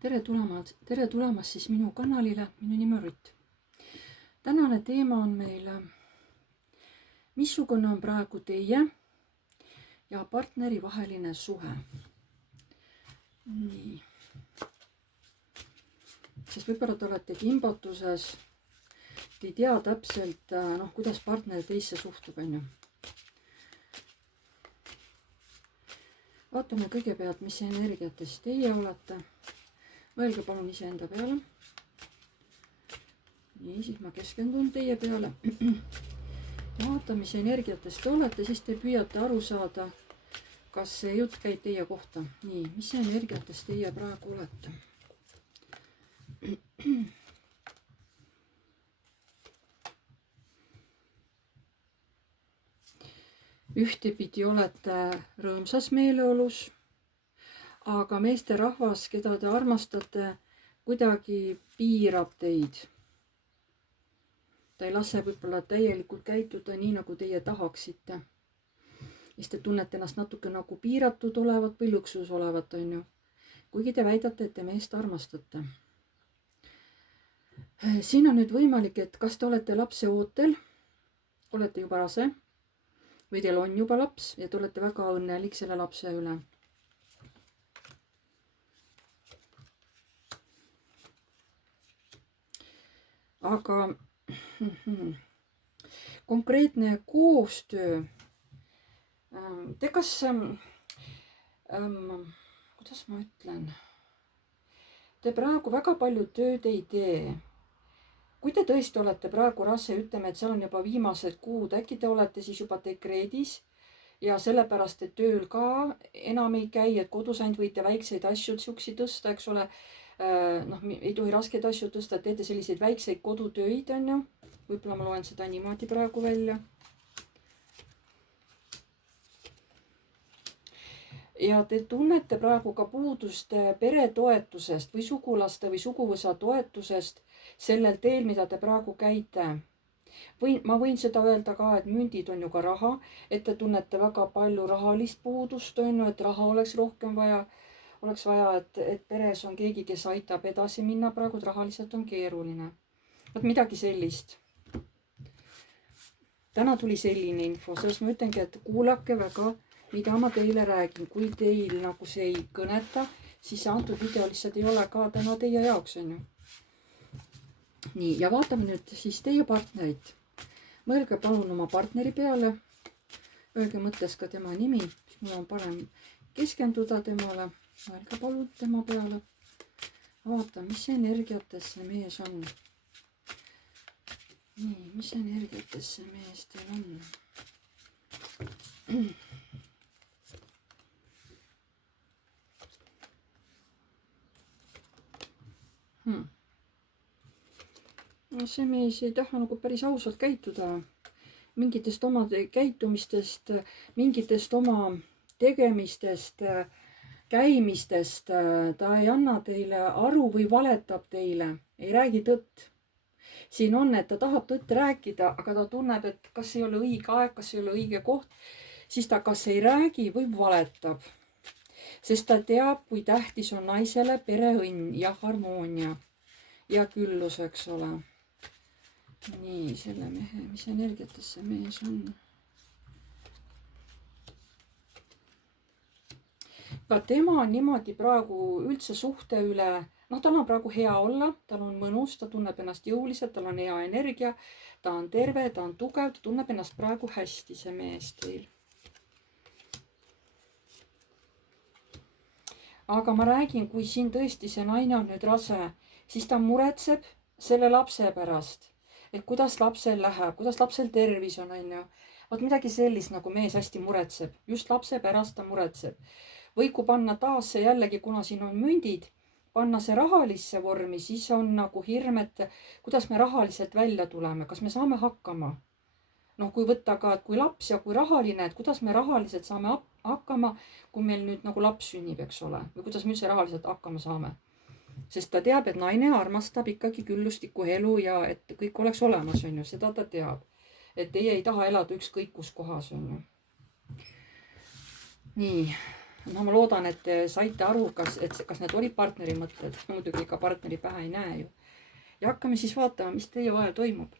Tere tulemast siis minu kanalile, minu nimi on Rutt. Tänane teema on meil, missugune on praegu teie ja partneri vaheline suhe. Nii. Sest võib-olla te olete kimbotuses, te ei tea täpselt, kuidas partner teisse suhtub, on ju. Vaatame kõigepealt, mis energiates teie olete. Mõelge palun iseenda peale. Nii, siis ma keskendun teie peale. Vaatame, mis energiates te olete, siis te püüate aru saada, kas see jutt käib teie kohta. Nii, mis energiates teie praegu olete? Ühtepidi olete rõõmsas meeleolus, aga meesterahvas, keda te armastate, kuidagi piirab teid. Ta ei lase võib-olla täielikult käituda nii, nagu teie tahaksite. Siis te tunnete ennast natuke nagu piiratud olevat või lõksus olevat, on ju. Kuigi te väidate, et te meest armastate. Siin on nüüd võimalik, et kas te olete lapse ootel, olete juba rase, või teil on juba laps ja te olete väga õnnelik selle lapse üle. Aga konkreetne koostöö. Te kas, kuidas ma ütlen, te praegu väga palju tööd ei tee. Kui te tõesti olete praegu rase, ütleme, et seal on juba viimased kuud, äkki te olete siis juba dekreedis ja sellepärast, et tööl ka enam ei käi, et kodus ainult võite väikseid asju siuksi tõsta, eks ole. Ei tohi raskeid asju tõsta, et teete selliseid väikseid kodutöid, on ju. Võib-olla ma loen seda niimoodi praegu välja. Ja te tunnete praegu ka puudust peretoetusest või sugulaste või suguvõsa toetusest sellel teel, mida te praegu käite. Ma võin seda öelda ka, et mündid on ju ka raha, et te tunnete väga palju rahalist puudust, on ju, et raha oleks rohkem vaja. Oleks vaja, et peres on keegi, kes aitab edasi minna praegu, et rahaliselt on keeruline. Vaat midagi sellist. Täna tuli selline info, selles ma ütlengi, et kuulake väga, mida ma teile räägin. Kui teil nagu see ei kõneta, siis antud video lihtsalt ei ole ka täna teie jaoks, on ju. Nii, ja vaatame nüüd siis teie partnerit. Mõelge palun oma partneri peale. Öelge mõttes ka tema nimi, siis mul on parem keskenduda temale. Mõelge palun tema peale. Vaata, mis energiates see mees on. Nii, mis energiates see mees teil on? See mees ei taha nagu päris ausalt käituda. Mingitest oma käitumistest, mingitest oma tegemistest, käimistest ta ei anna teile aru või valetab teile, ei räägi tõtt. Siin on, et ta tahab tõtt rääkida, aga ta tunneb, et kas ei ole õige aeg, kas ei ole õige koht, siis ta kas ei räägi või valetab. Sest ta teab, kui tähtis on naisele pereõnn ja harmoonia ja küllus, eks ole. Nii, selle mehe, mis energiates see mees on? Ka tema on niimoodi praegu üldse suhte üle, tal on praegu hea olla, tal on mõnus, ta tunneb ennast jõuliselt, tal on hea energia, ta on terve, ta on tugev, ta tunneb ennast praegu hästi, see mees teil. Aga ma räägin, kui siin tõesti see naine on nüüd rase, siis ta muretseb selle lapse pärast, et kuidas lapsel läheb, kuidas lapsel tervis on, ju. Vaat midagi sellist, nagu mees hästi muretseb, just lapse pärast ta muretseb. Või kui panna taas see jällegi, kuna siin on mündid, panna see rahalisse vormi, siis on nagu hirm, et kuidas me rahaliselt välja tuleme, kas me saame hakkama. Kui võtta ka, et kui laps ja kui rahaline, et kuidas me rahaliselt saame hakkama, kui meil nüüd nagu laps sünnib, eks ole, või kuidas me üldse rahaliselt hakkama saame. Sest ta teab, et naine armastab ikkagi küllustikku elu ja et kõik oleks olemas, on ju, seda ta teab. Et teie ei taha elada ükskõik kus kohas, on ju. Nii, no ma loodan, et te saite aru, kas need olid partneri mõtted. Muidugi ka partneri pähe ei näe ju. Ja hakkame siis vaatama, mis teie vahel toimub.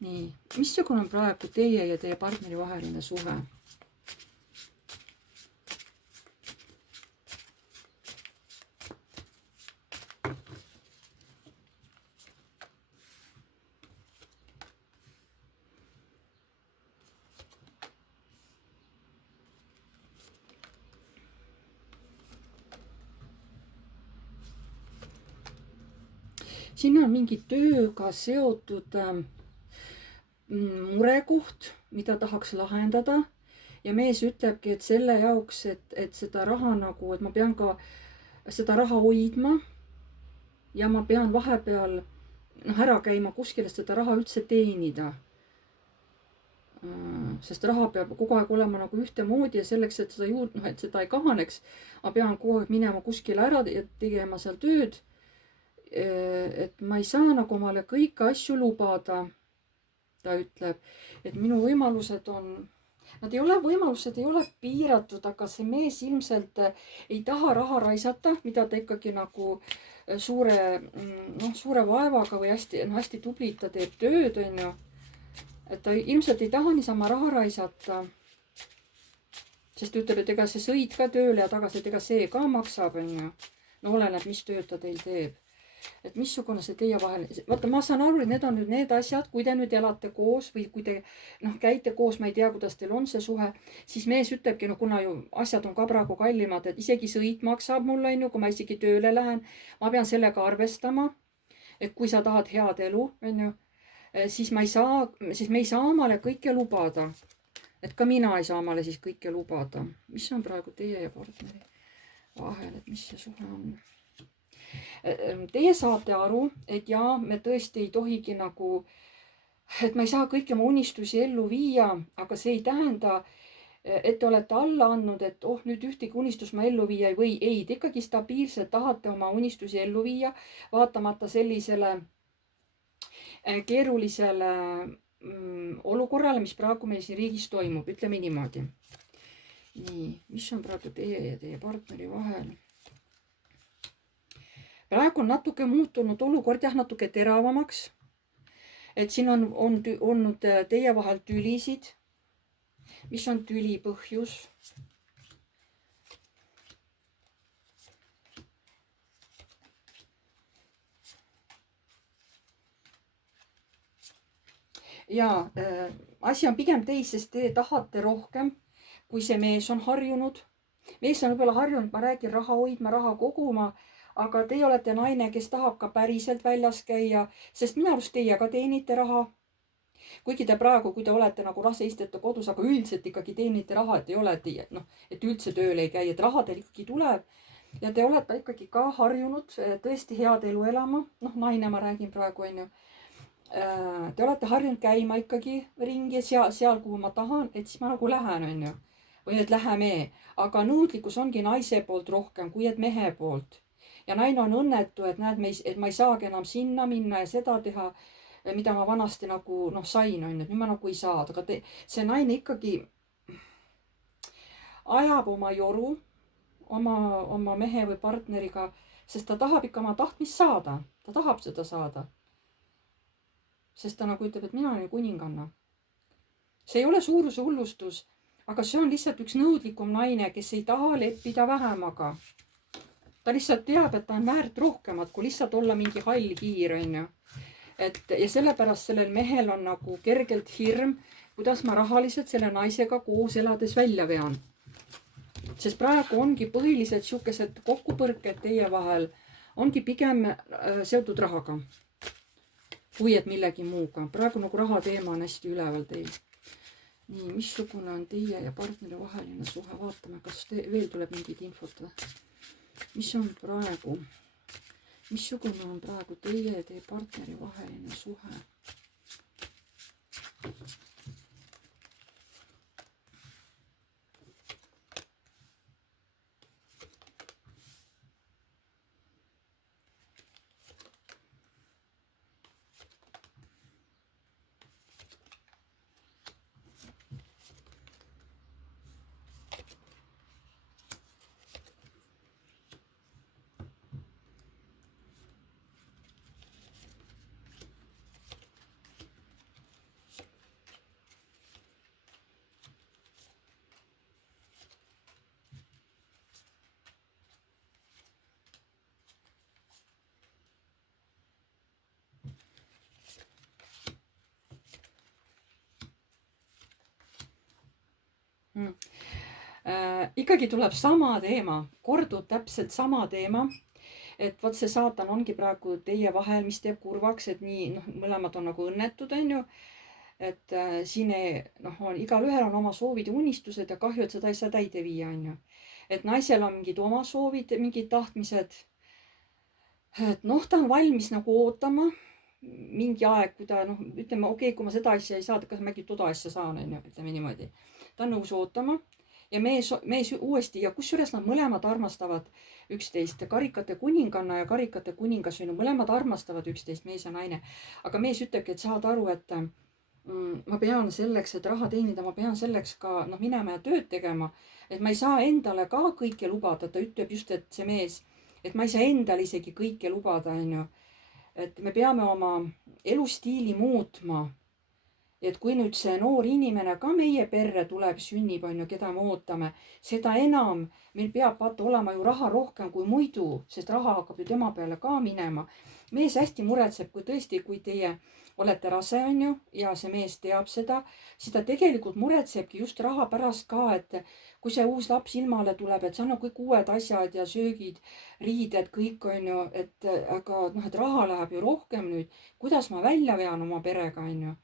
Nii, missugune on praegu teie ja teie partneri vaheline suhe? Siin on mingi tööga seotud murekoht, mida tahaks lahendada. Ja mees ütlebki, et selle jaoks, et seda raha nagu, et ma pean ka seda raha hoidma. Ja ma pean vahepeal ära käima kuskil, et seda raha üldse teenida. Sest raha peab kogu aeg olema nagu ühtemoodi ja selleks, et seda ei kahaneks, ma pean kogu aeg minema kuskile ära ja tegema seal tööd. Et ma ei saa nagu omale kõiki asju lubada, ta ütleb, et minu võimalused on, võimalused ei ole piiratud, aga see mees ilmselt ei taha raha raisata, mida ta ikkagi nagu suure vaevaga või hästi tubli, ta teeb tööd, on ju. Et ta ilmselt ei taha niisama raha raisata, sest ta ütleb, et ega see sõid ka tööle ja tagasi, et ega see ka maksab, on ju. No oleneb, mis tööd ta teil teeb. Et missugune see teie vahel, vaata ma saan aru, et need on nüüd need asjad, kui te nüüd elate koos või kui te käite koos, ma ei tea, kuidas teil on see suhe, siis mees ütlebki, kuna ju asjad on ka praegu kallimad, et isegi sõit maksab mulle, on ju, kui ma isegi tööle lähen, ma pean sellega arvestama, et kui sa tahad head elu, on ju, siis me ei saa omale kõike lubada, et ka mina ei saa omale siis kõike lubada. Mis on praegu teie ja partneri vahel, et mis see suhe on? Teie saate aru, et jaa, me tõesti ei tohigi nagu, et ma ei saa kõiki oma unistusi ellu viia, aga see ei tähenda, et te olete alla andnud, et nüüd ühtegi unistust ma ellu viia või ei. Te ikkagi stabiilselt tahate oma unistusi ellu viia, vaatamata sellisele keerulisele olukorrale, mis praegu meil siin riigis toimub, ütleme niimoodi. Nii, mis on praegu teie ja teie partneri vahel? Praegu on natuke muutunud olukord natuke teravamaks. Et siin on olnud teie vahel tülisid. Mis on tüli põhjus? Ja asi on pigem teis, sest te tahate rohkem, kui see mees on harjunud. Mees on võib-olla harjunud, ma räägin, raha hoidma, raha koguma. Aga teie olete naine, kes tahab ka päriselt väljas käia, sest minu arust teie ka teenite raha. Kuigi te praegu, kui te olete nagu rase istate kodus, aga üldiselt ikkagi teenite raha, et ei ole, et üldse tööle ei käi, et raha teil ikkagi tuleb. Ja te olete ikkagi ka harjunud tõesti head elu elama. Naine ma räägin praegu, on ju. Te olete harjunud käima ikkagi ringi seal, kuhu ma tahan, et siis ma nagu lähen, on ju. Või et läheme. Aga nõudlikkus ongi naise poolt rohkem, kui et mehe poolt. Ja naine on õnnetu, et näed, et ma ei saagi enam sinna minna ja seda teha, mida ma vanasti nagu sain, on, et nüüd ma nagu ei saa. Aga see naine ikkagi ajab oma joru oma mehe või partneriga, sest ta tahab ikka oma tahtmist saada. Ta tahab seda saada. Sest ta nagu ütleb, et mina olen kuninganna. See ei ole suuruse hullustus, aga see on lihtsalt üks nõudlikum naine, kes ei taha leppida vähemaga. Ta lihtsalt teab, et ta on väärt rohkemat, kui lihtsalt olla mingi hall kiir, on ju. Ja sellepärast sellel mehel on nagu kergelt hirm, kuidas ma rahaliselt selle naisega koos elades välja vean. Sest praegu ongi põhiliselt siukesed kokkupõrked teie vahel, ongi pigem seotud rahaga. Kui et millegi muuga. Praegu nagu raha teema on hästi üleval teil. Nii, missugune on teie ja partneri vaheline suhe? Vaatame, kas veel tuleb mingid infot või? Mis on praegu? Missugune on praegu teie ja teie partneri vaheline suhe? ikkagi tuleb sama teema, kordub täpselt sama teema, et vot see saatan ongi praegu teie vahel, mis teeb kurvaks, et nii, noh, mõlemad on nagu õnnetud, on ju. Et siin on igalühel on oma soovid ja unistused ja kahju, et seda ei saa täide viia, on ju. Et naisel on mingid oma soovid, mingid tahtmised. Et noh, ta on valmis nagu ootama mingi aeg, kui ta ütleme, okei, kui ma seda asja ei saa, kas ma äkki toda asja saan, on ju, ütleme niimoodi. Ta on nõus ootama ja mees uuesti ja kusjuures nad mõlemad armastavad üksteist. Karikate kuninganna ja karikate kuningas on ju, mõlemad armastavad üksteist, mees ja naine. Aga mees ütlebki, et saad aru, et ma pean selleks, et raha teenida, ma pean selleks ka minema ja tööd tegema. Et ma ei saa endale ka kõike lubada, ta ütleb just, et see mees, et ma ei saa endale isegi kõike lubada, on ju. Et me peame oma elustiili muutma. Et kui nüüd see noor inimene ka meie perre tuleb, sünnib, on ju, keda me ootame, seda enam meil peab vaata olema ju raha rohkem kui muidu, sest raha hakkab ju tema peale ka minema. Mees hästi muretseb, kui tõesti, kui teie olete rase, on ju, ja see mees teab seda, siis ta tegelikult muretsebki just raha pärast ka, et kui see uus laps ilmale tuleb, et see on kõik uued asjad ja söögid, riided, kõik on ju, et aga et raha läheb ju rohkem nüüd, kuidas ma välja vean oma perega, on ju.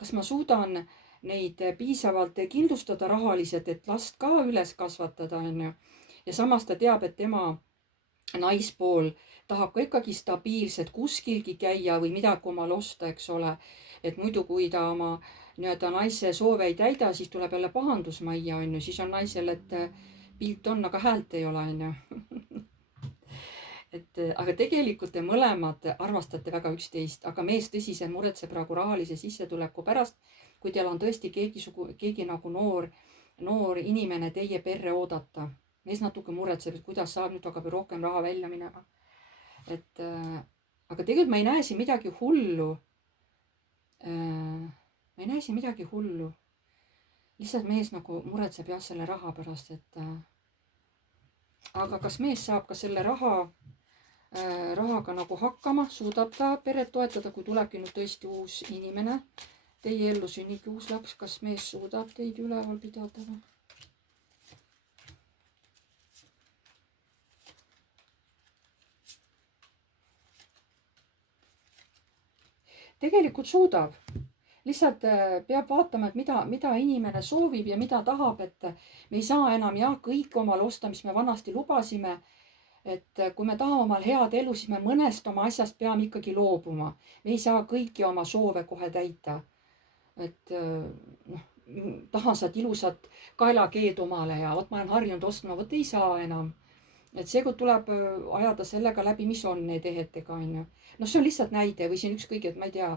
Kas ma suudan neid piisavalt kindlustada rahaliselt, et last ka üles kasvatada, on ju. Ja samas ta teab, et tema naispool tahab ka ikkagi stabiilselt kuskilgi käia või midagi omal osta, eks ole. Et muidu, kui ta oma naise soove ei täida, siis tuleb jälle pahandus majja, on ju. Siis on naisel, et pilt on, aga häält ei ole, on ju. Aga tegelikult te mõlemad armastate väga üksteist, aga mees tõsiselt muretseb praegu rahalise sissetuleku pärast, kui teil on tõesti keegi nagu noor inimene teie perre oodata. Mees natuke muretseb, et kuidas saab, nüüd hakkab rohkem raha välja minema. Aga tegelikult ma ei näe siin midagi hullu. Lihtsalt mees nagu muretseb jah selle raha pärast, et aga kas mees saab ka selle rahaga nagu hakkama, suudab ta peret toetada, kui tulebki nüüd tõesti uus inimene, teie ellu sünnibki uus laps, kas mees suudab teid üleval pidada või? Tegelikult suudab. Lihtsalt peab vaatama, et mida inimene soovib ja mida tahab, et me ei saa enam kõik omale osta, mis me vanasti lubasime. Et kui me tahame omal head elu, siis me mõnest oma asjast peame ikkagi loobuma. Me ei saa kõiki oma soove kohe täita. Et tahan saad ilusat kaelakeed omale ja vot ma olen harjunud ostma, vot ei saa enam. Et seekord tuleb ajada sellega läbi, mis on need ehetega, on ju. See on lihtsalt näide või siin ükskõik, et ma ei tea,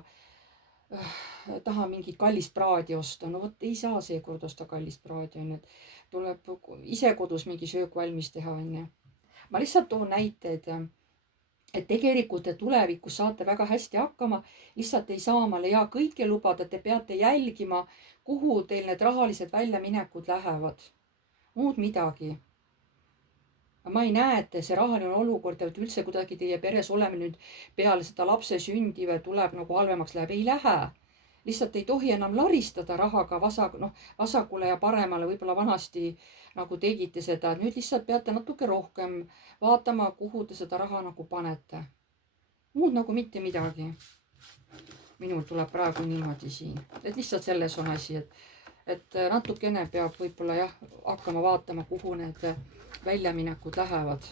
tahan mingit kallist praadi osta. No vot ei saa seekord osta kallist praadi, on ju. Tuleb ise kodus mingi söök valmis teha, on ju. Ma lihtsalt toon näiteid, et tegelikult te tulevikus saate väga hästi hakkama, lihtsalt ei saa omale kõike lubada, te peate jälgima, kuhu teil need rahalised väljaminekud lähevad. Muud midagi. Ma ei näe, et see rahaline olukord, et üldse kuidagi teie peres oleme nüüd peale seda lapse sündi või tuleb nagu halvemaks läheb, ei lähe. Lihtsalt ei tohi enam laristada rahaga vasakule ja paremale, võib-olla vanasti nagu tegite seda. Nüüd lihtsalt peate natuke rohkem vaatama, kuhu te seda raha nagu panete. Muud nagu mitte midagi. Minul tuleb praegu niimoodi siin. Et lihtsalt selles on asi, et natukene peab võib-olla hakkama vaatama, kuhu need väljaminekud lähevad.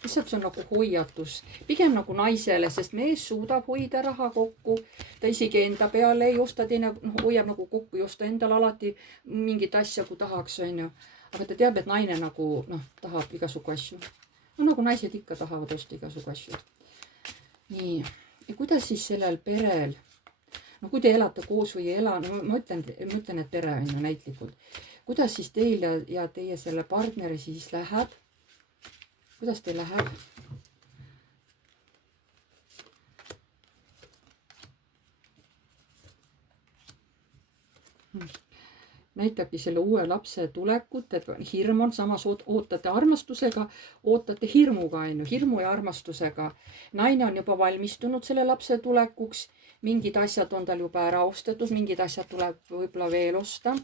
Lihtsalt see on nagu hoiatus, pigem nagu naisele, sest mees suudab hoida raha kokku. Ta isegi enda peale ei osta, teine hoiab nagu kokku, ei osta endale alati mingit asja, kui tahaks, on ju. Aga ta teab, et naine nagu tahab igasugu asju. Nagu naised ikka tahavad osta igasugu asju. Nii, ja kuidas siis sellel perel, kui te elate koos või ei ela, ma ütlen, et pere on ju näitlikult. Kuidas siis teil ja teie selle partneri siis läheb? Kuidas teil läheb? Näitabki selle uue lapse tulekut, et hirm on, samas ootate armastusega, ootate hirmuga, hirmu ja armastusega. Naine on juba valmistunud selle lapse tulekuks, mingid asjad on tal juba ära ostetud, mingid asjad tuleb võib-olla veel osta.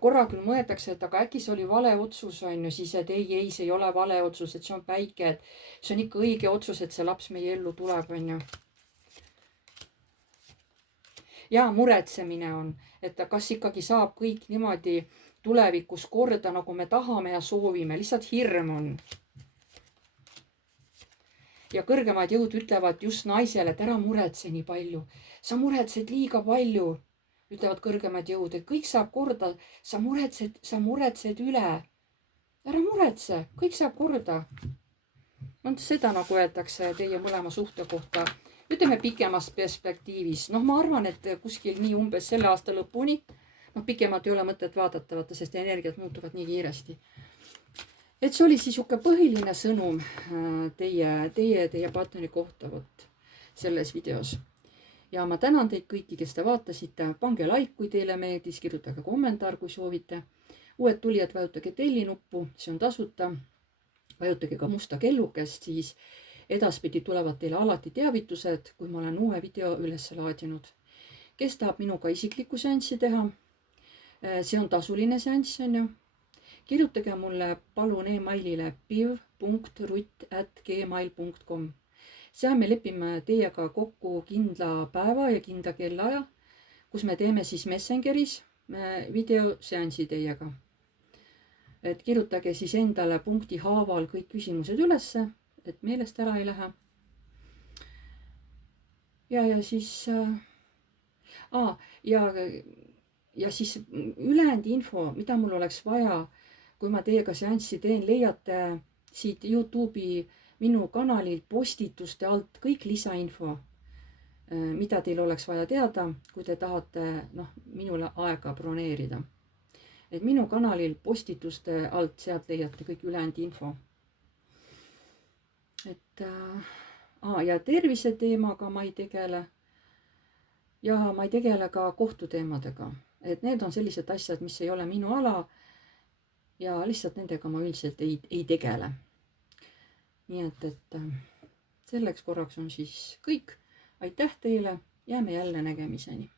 korra küll mõeldakse, et aga äkki see oli vale otsus, on ju, siis et ei, see ei ole vale otsus, et see on päike, et see on ikka õige otsus, et see laps meie ellu tuleb, on ju. Ja muretsemine on, et kas ikkagi saab kõik niimoodi tulevikus korda, nagu me tahame ja soovime, lihtsalt hirm on. Ja kõrgemad jõud ütlevad just naisele, et ära muretse nii palju. Sa muretsed liiga palju, ütlevad kõrgemad jõud, et kõik saab korda. Sa muretsed üle. Ära muretse, kõik saab korda. Seda nagu öeldakse teie mõlema suhte kohta. Ütleme pikemas perspektiivis. Ma arvan, et kuskil nii umbes selle aasta lõpuni. Pikemat ei ole mõtet vaadata, sest energiat muutuvad nii kiiresti. Et see oli siis siuke põhiline sõnum teie partneri kohta selles videos. Ja ma tänan teid kõiki, kes te vaatasite. Pange like, kui teile meeldis, kirjutage kommentaar, kui soovite. Uued tulijad, vajutage telli nuppu, see on tasuta. Vajutage ka musta kellukest, siis edaspidi tulevad teile alati teavitused, kui ma olen uue video üles laadinud. Kes tahab minuga isiklikku seanssi teha? See on tasuline seanss, on ju. Kirjutage mulle palun emailile piv.rutt@gmail.com. Seal me lepime teiega kokku kindla päeva ja kindla kellaaja, kus me teeme siis Messengeris videoseansi teiega. Et kirjutage siis endale punkti haaval kõik küsimused ülesse, et meelest ära ei lähe. Ja siis ja siis ülejäänud info, mida mul oleks vaja, kui ma teiega seanssi teen, leiate siit YouTube'i minu kanalilt postituste alt kõik lisainfo, mida teil oleks vaja teada, kui te tahate minule aega broneerida. Et minu kanalil postituste alt sealt leiate kõik ülejäänud info. Ja tervise teemaga ma ei tegele. Ja ma ei tegele ka kohtuteemadega. Et need on sellised asjad, mis ei ole minu ala ja lihtsalt nendega ma üldiselt ei tegele. Nii et selleks korraks on siis kõik. Aitäh teile, jääme jälle nägemiseni.